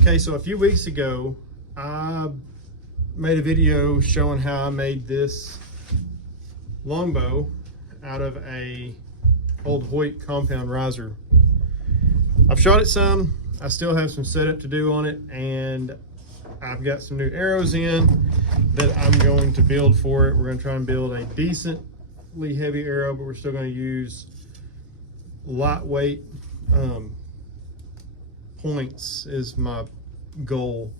Okay, so a few weeks ago, I made a video showing how I made this longbow out of a old Hoyt compound riser. I've shot it some. I still have some setup to do on it, and I've got some new arrows in that I'm going to build for it. We're going to try and build a decently heavy arrow, but we're still going to use lightweight points is my goal.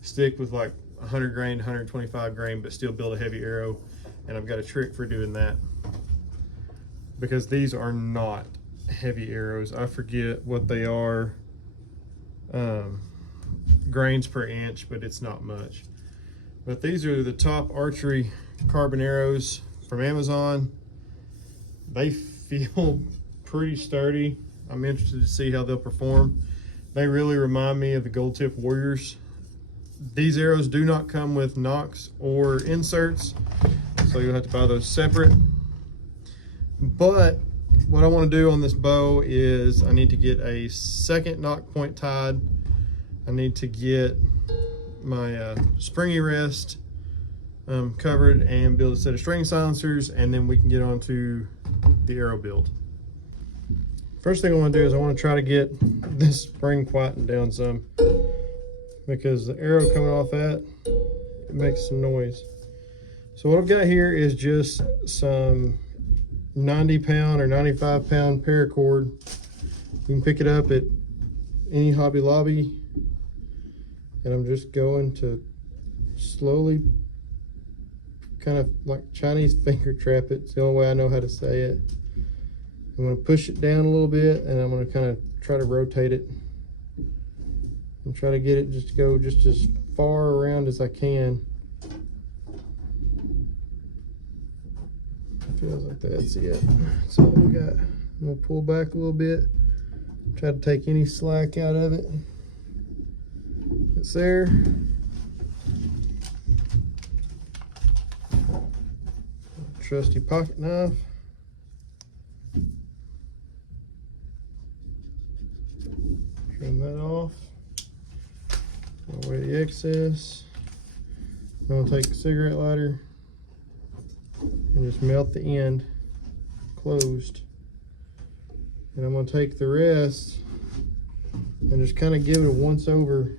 Stick with like 100 grain, 125 grain, but still build a heavy arrow. And I've got a trick for doing that, because these are not heavy arrows. I forget what they are, grains per inch, but it's not much. But these are the Top archery carbon arrows from Amazon. They feel pretty sturdy. I'm interested to see how they'll perform. They really remind me of the Gold Tip Warriors. These arrows do not come with nocks or inserts, so you'll have to buy those separate. But what I want to do on this bow is I need to get a second nock point tied. I need to get my springy rest covered and build a set of string silencers, and then we can get on to the arrow build. First thing I want to do is I want to try to get this spring quietened down some, because the arrow coming off that, it makes some noise. So what I've got here is just some 90-pound or 95-pound paracord. You can pick it up at any Hobby Lobby, and I'm just going to slowly kind of like Chinese finger trap it. It's the only way I know how to say it. I'm going to push it down a little bit, and I'm going to kind of try to rotate it and try to get it just to go just as far around as I can. Feels like that's it. So we got, I'm going to pull back a little bit, try to take any slack out of it. It's there. Trusty pocket knife. Trim that off. Away the excess. I'm going to take a cigarette lighter and just melt the end closed. And I'm going to take the rest and just kind of give it a once over.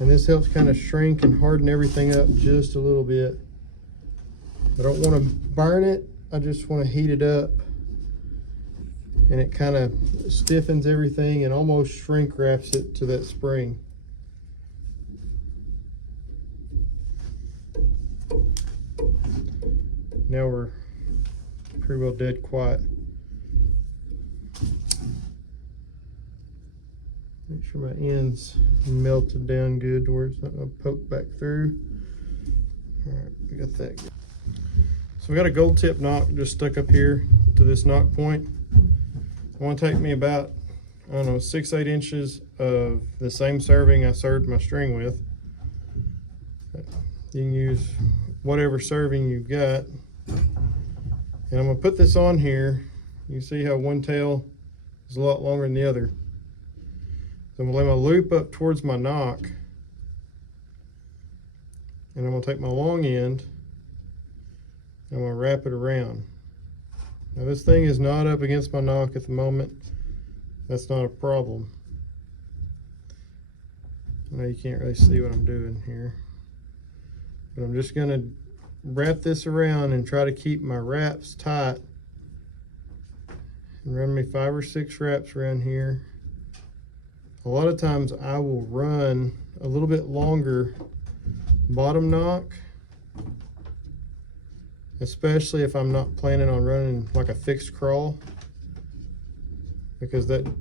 And this helps kind of shrink and harden everything up just a little bit. I don't want to burn it, I just want to heat it up. And it kind of stiffens everything and almost shrink wraps it to that spring. Now we're pretty well dead quiet. Make sure my ends melted down good to where it's not going to poke back through. All right, we got that good. So we got a gold tip nock just stuck up here to this nock point. It want to take me about, I don't know, 6-8 inches of the same serving I served my string with. You can use whatever serving you've got. And I'm going to put this on here. You can see how one tail is a lot longer than the other. So I'm going to lay my loop up towards my nock. And I'm going to take my long end. I'm going to wrap it around. Now this thing is not up against my nock at the moment. That's not a problem. I know you can't really see what I'm doing here. But I'm just going to wrap this around and try to keep my wraps tight. And run me 5 or 6 wraps around here. A lot of times I will run a little bit longer bottom nock, especially if I'm not planning on running like a fixed crawl, because that'll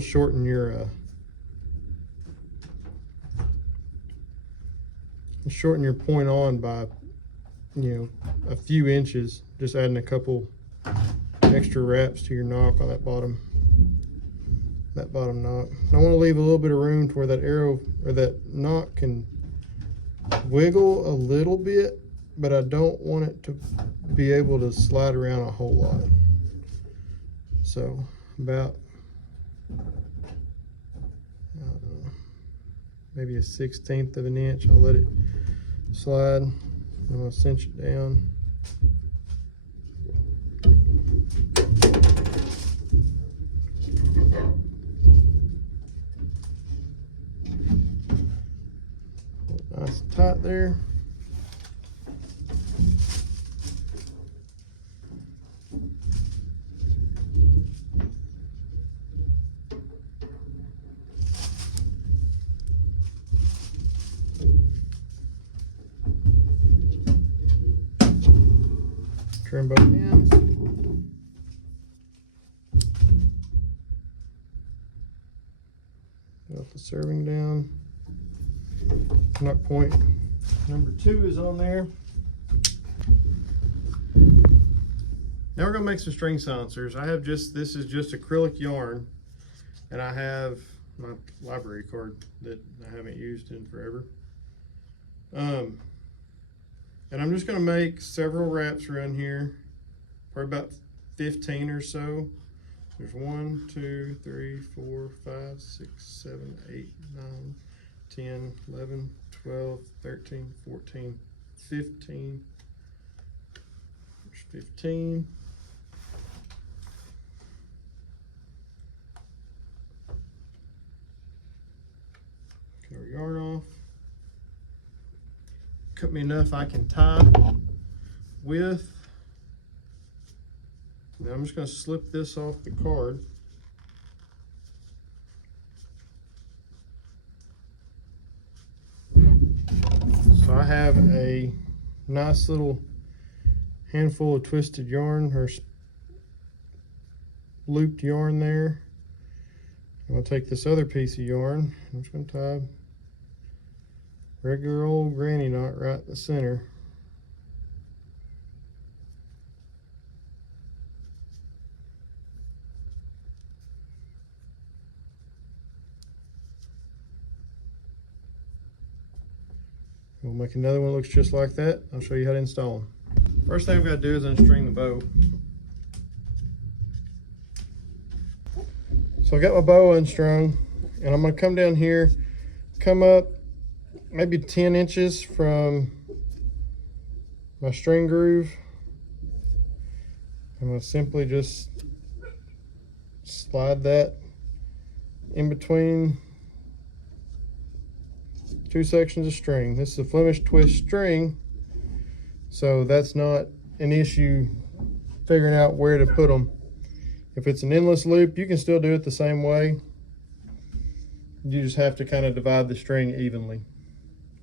shorten your point on by, you know, a few inches, just adding a couple extra wraps to your nock on that bottom nock. I want to leave a little bit of room to where that arrow or that nock can wiggle a little bit, but I don't want it to be able to slide around a whole lot. So about maybe a 1/16 of an inch. I'll let it slide. I'm gonna cinch it down. Nice and tight there. Trim both ends. Got the serving down. Nock point number 2 is on there. Now we're gonna make some string silencers. I have this is just acrylic yarn, and I have my library card that I haven't used in forever. And I'm just gonna make several wraps around here, probably about 15 or so. There's 1, 2, 3, 4, 5, 6, 7, 8, 9, 10, 11, 12, 13, 14, 15. There's 15. Cut our yarn off. Cut me enough I can tie with. Now I'm just going to slip this off the card. So I have a nice little handful of twisted yarn or looped yarn there. I'm going to take this other piece of yarn. I'm just going to tie regular old granny knot right in the center. We'll make another one that looks just like that. I'll show you how to install them. First thing I've got to do is unstring the bow. So I got my bow unstrung, and I'm going to come down here, come up maybe 10 inches from my string groove. I'm going to simply just slide that in between 2 sections of string. This is a Flemish twist string, so that's not an issue figuring out where to put them. If it's an endless loop, you can still do it the same way. You just have to kind of divide the string evenly.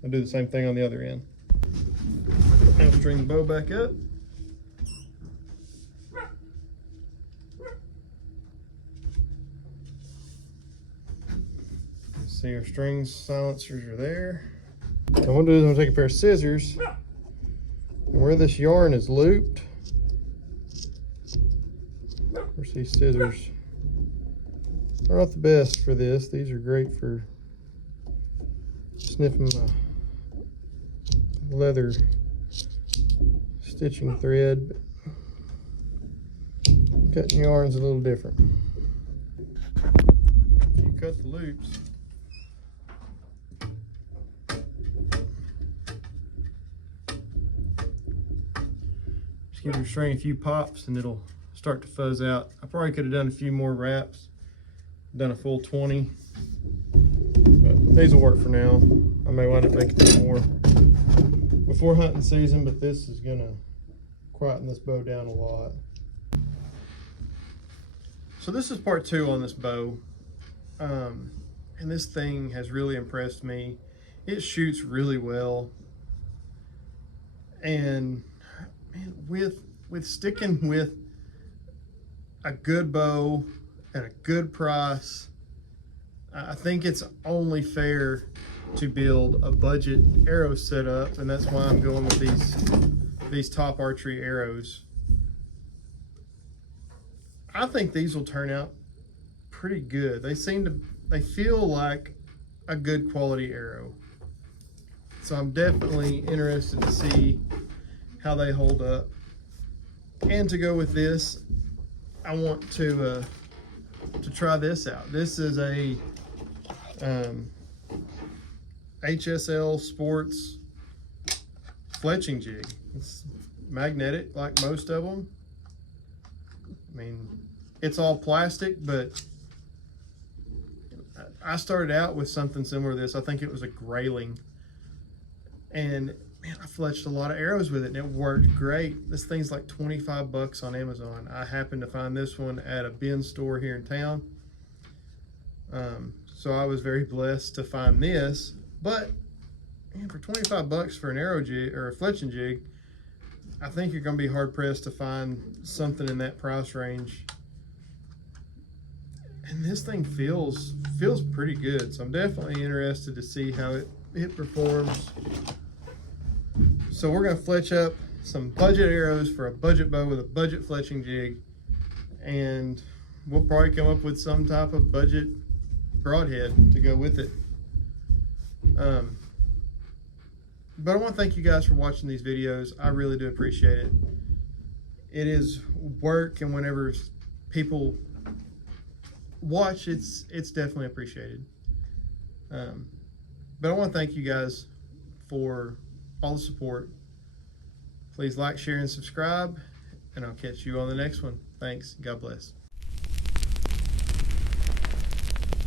I'll do the same thing on the other end. Now string the bow back up. See, our string silencers are there. What I'm gonna do is I'm gonna take a pair of scissors, and where this yarn is looped, of course these scissors are not the best for this. These are great for snipping my leather stitching thread, but cutting yarn's a little different. You cut the loops, just give your string a few pops and it'll start to fuzz out. I probably could have done a few more wraps, done a full 20, but these will work for now. I may wind up making some more before hunting season, but this is gonna quieten this bow down a lot. So this is part 2 on this bow, and this thing has really impressed me. It shoots really well, and man, with sticking with a good bow at a good price, I think it's only fair to build a budget arrow setup, and that's why I'm going with these top archery arrows. I think these will turn out pretty good. They feel like a good quality arrow. So I'm definitely interested to see how they hold up. And to go with this, I want to try this out. This is a HSL Sports fletching jig. It's magnetic like most of them. I mean, it's all plastic, but I started out with something similar to this. I think it was a grayling, and man, I fletched a lot of arrows with it and it worked great. This thing's like 25 bucks on Amazon. I happened to find this one at a bin store here in town. So I was very blessed to find this, but man, for 25 bucks for an arrow jig or a fletching jig, I think you're going to be hard pressed to find something in that price range. And this thing feels pretty good. So I'm definitely interested to see how it performs. So we're going to fletch up some budget arrows for a budget bow with a budget fletching jig, and we'll probably come up with some type of budget broadhead to go with it. But I want to thank you guys for watching these videos. I really do appreciate it. It is work, and whenever people watch, it's definitely appreciated. But I want to thank you guys for all the support. Please like, share, and subscribe, and I'll catch you on the next one. Thanks. God bless.